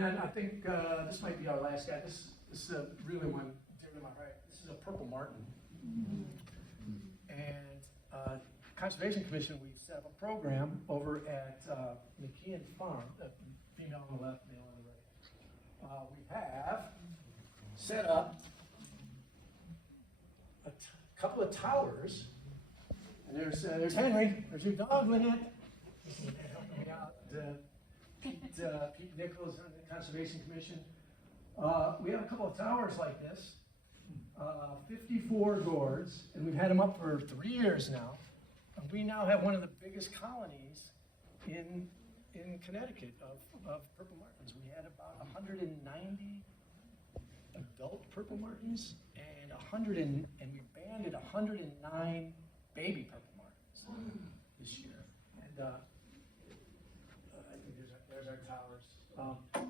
then I think this might be our last guy. This is a really one dear to my heart. This is a purple martin. And Conservation Commission, we set up a program over at McKeon Farm, female on the left, male on the right. We have set up a couple of towers, and there's Henry, there's your dog, Lynette. Helping me out. Pete Nichols on the Conservation Commission. We have a couple of towers like this, 54 gourds, and we've had them up for 3 years now. And we now have one of the biggest colonies in Connecticut of purple martins. We had about 190 adult purple martins and we banded 109 baby purple martins this year. And I think there's our towers.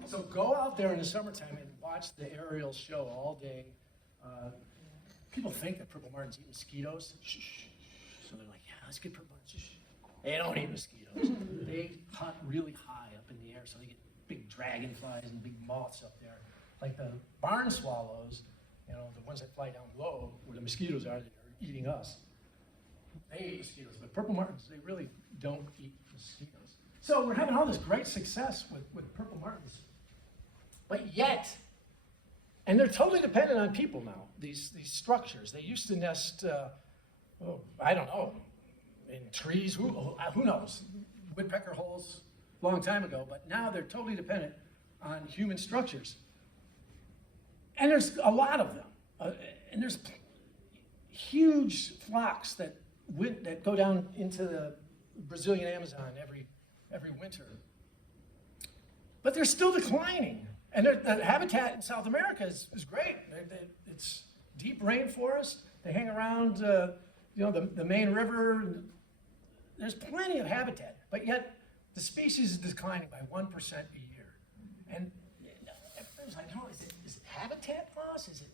So go out there in the summertime and watch the aerial show all day. People think that purple martins eat mosquitoes. Shh. So they're like, yeah, let's get purple martins. Shh. They don't eat mosquitoes. They hunt really high up in the air, so they get big dragonflies and big moths up there. Like the barn swallows, you know, the ones that fly down low, where the mosquitoes are that are eating us. They eat mosquitoes, but purple martins, they really don't eat mosquitoes. So we're having all this great success with purple martins. But yet, and they're totally dependent on people now, these structures. They used to nest, I don't know, in trees, who knows, woodpecker holes a long time ago, but now they're totally dependent on human structures. And there's a lot of them. And there's huge flocks that go down into the Brazilian Amazon every winter. But they're still declining. And the habitat in South America is great. It's deep rainforest. They hang around the main river. There's plenty of habitat, but yet the species is declining by 1% a year. And everybody's like, no, is it habitat loss? Is it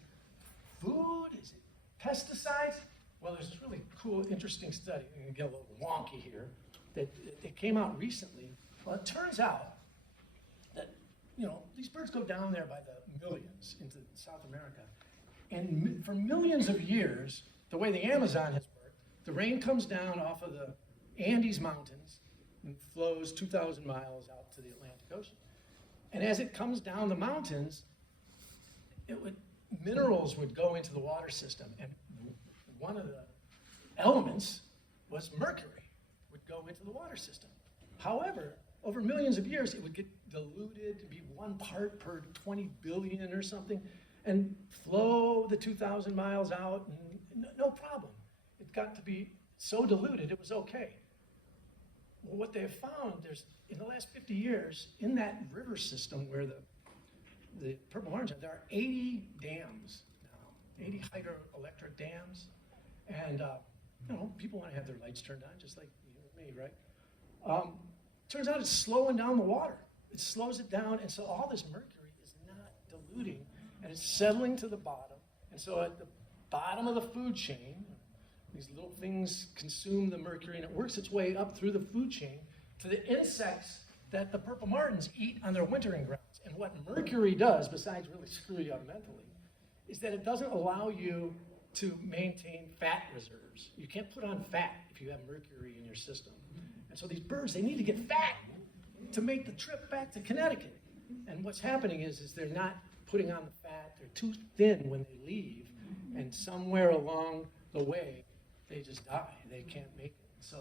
food? Is it pesticides? Well, there's this really cool, interesting study. I'm going to get a little wonky here. That came out recently. Well, it turns out that, these birds go down there by the millions into South America. And for millions of years, the way the Amazon has worked, the rain comes down off of the Andes Mountains and flows 2,000 miles out to the Atlantic Ocean. And as it comes down the mountains, minerals would go into the water system. And one of the elements was mercury would go into the water system. However, over millions of years, it would get diluted to be 1 part per 20 billion or something, and flow the 2,000 miles out, and no problem. It got to be so diluted, it was okay. Well, what they have found, in the last 50 years, in that river system where the purple martins are, there are 80 dams now, 80 hydroelectric dams, and people want to have their lights turned on, just like you and me, right? Turns out it's slowing down the water. It slows it down, and so all this mercury is not diluting, and it's settling to the bottom. And so at the bottom of the food chain, these little things consume the mercury, and it works its way up through the food chain to the insects that the purple martins eat on their wintering grounds. And what mercury does, besides really screw you up mentally, is that it doesn't allow you to maintain fat reserves. You can't put on fat if you have mercury in your system. And so these birds, they need to get fat to make the trip back to Connecticut. And what's happening is they're not putting on the fat. They're too thin when they leave. And somewhere along the way, they just die. They can't make it. So